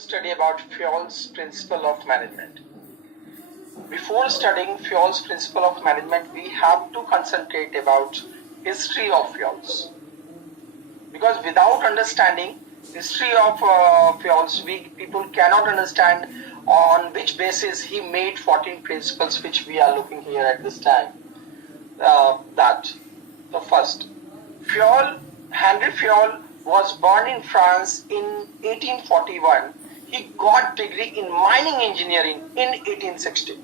Study about Fayol's principle of management. Before studying Fayol's principle of management, we have to concentrate about history of Fayol's. Because without understanding history of Fayol's, people cannot understand on which basis he made 14 principles, which we are looking here at this time. So first, Henri Fayol was born in France in 1841. He got degree in mining engineering in 1860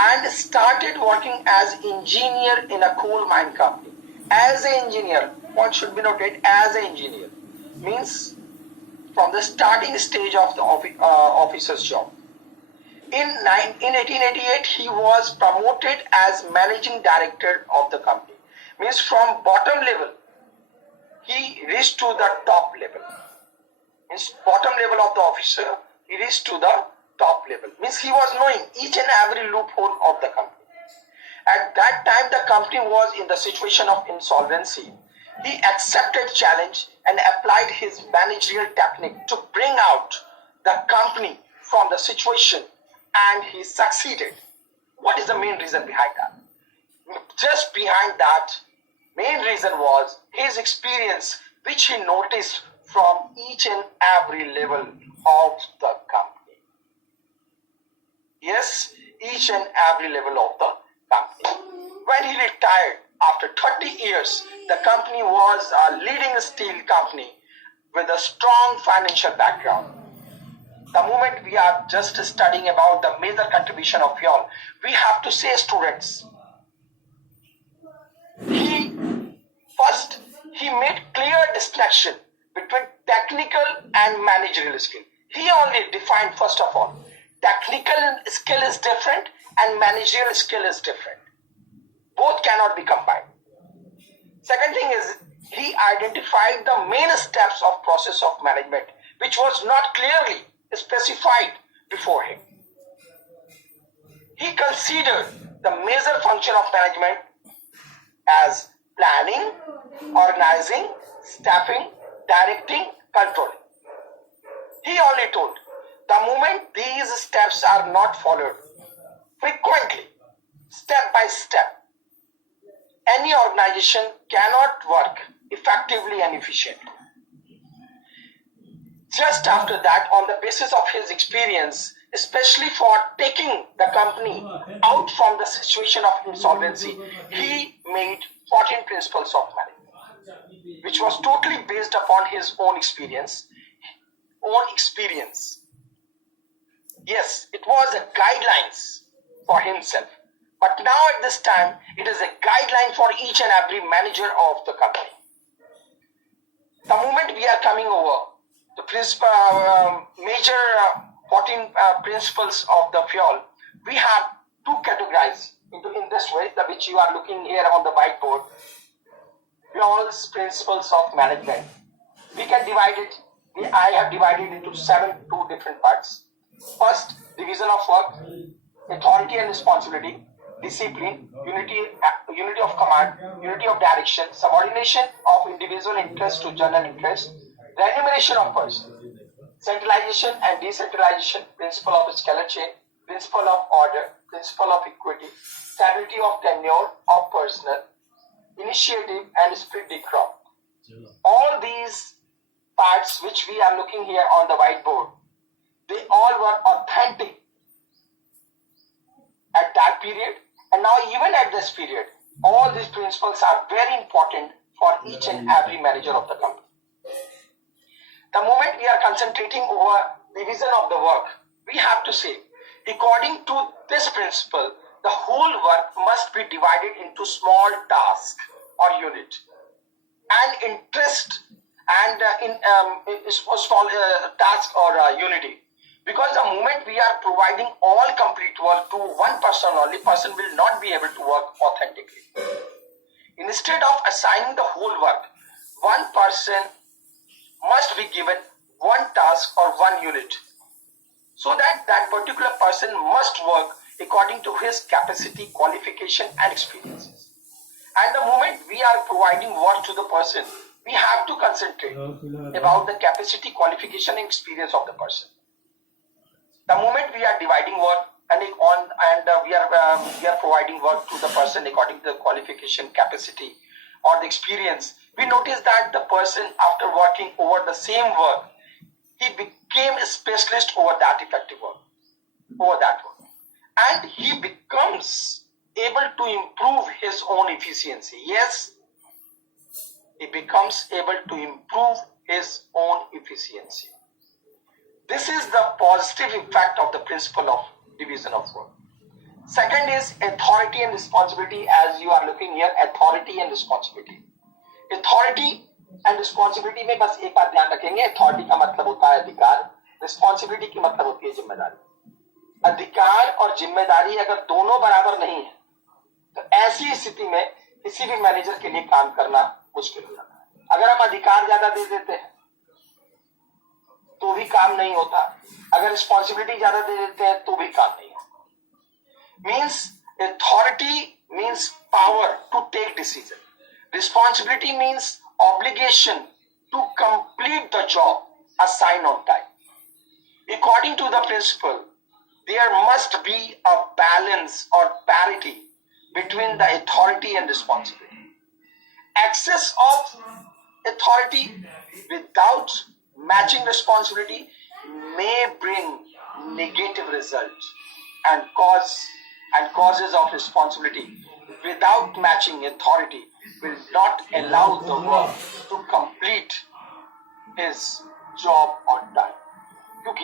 and started working as engineer in a coal mine company. As an engineer, what should be noted, as an engineer means from the starting stage of the officer's job. In 1888, he was promoted as managing director of the company. Means from bottom level, he reached to the top level. Means bottom level of the officer, he reached to the top level. Means he was knowing each and every loophole of the company. At that time, the company was in the situation of insolvency. He accepted challenge and applied his managerial technique to bring out the company from the situation, and he succeeded. What is the main reason behind that? Just behind that, main reason was his experience, which he noticed from each and every level of the company. Yes, each and every level of the company. When he retired after 30 years, the company was a leading steel company with a strong financial background. The moment we are just studying about the major contribution of Fayol, we have to say, students, he made clear distinction between technical and managerial skill. He only defined, first of all, technical skill is different and managerial skill is different. Both cannot be combined. Second thing is, he identified the main steps of process of management, which was not clearly specified before him. He considered the major function of management as planning, organizing, staffing, directing, controlling. He only told, the moment these steps are not followed frequently, step by step, any organization cannot work effectively and efficiently. Just after that, on the basis of his experience, especially for taking the company out from the situation of insolvency, he made 14 principles of management, which was totally based upon his own experience. Yes, it was a guidelines for himself. But now at this time, it is a guideline for each and every manager of the company. The moment we are coming over the major 14 principles of the Fayol, we have two categories in this way, which you are looking here on the whiteboard. Fayol's principles of management. We can divide it. I have divided into two different parts. First, division of work, authority and responsibility, discipline, unity of command, unity of direction, subordination of individual interest to general interest, remuneration of person, centralization and decentralization, principle of scalar chain, principle of order, principle of equity, stability of tenure of personnel, initiative and spirit de corps. All these parts which we are looking here on the whiteboard, they all were authentic at that period, and now even at this period, all these principles are very important for each and every manager of the company. The moment we are concentrating over division of the work, we have to say, according to this principle, the whole work must be divided into small tasks or unit, and interest and task or unity. Because the moment we are providing all complete work to one person only, person will not be able to work authentically. Instead of assigning the whole work, one person must be given one task or one unit, so that that particular person must work according to his capacity, qualification and experiences. And the moment we are providing work to the person, we have to concentrate about the capacity, qualification, and experience of the person. The moment we are dividing work and we are providing work to the person according to the qualification, capacity, or the experience, we notice that the person, after working over the same work, he became a specialist over that effective work, and he becomes able to improve his own efficiency. Yes, he becomes able to improve his own efficiency. This is the positive effect of the principle of division of work. Second is authority and responsibility. As you are looking here, authority and responsibility. Authority and responsibility में बस एक बात ध्यान रखेंगे, authority का मतलब होता है अधिकार, responsibility की मतलब होती है जिम्मेदारी. अधिकार और जिम्मेदारी अगर दोनों बराबर नहीं है तो ऐसी स्थिति में किसी भी मैनेजर के लिए काम करना मुश्किल हो जाता है. अगर हम अधिकार ज्यादा दे देते हैं तो भी काम नहीं होता, अगर रिस्पॉन्सिबिलिटी ज्यादा दे देते हैं तो भी काम नहीं होता. Means authority means power to take decision, responsibility means obligation to complete the job assign on time. According to the principle, there must be a balance or parity between the authority and responsibility. Excess of authority without matching responsibility may bring negative results, and causes of responsibility without matching authority will not allow the work to complete his job on time.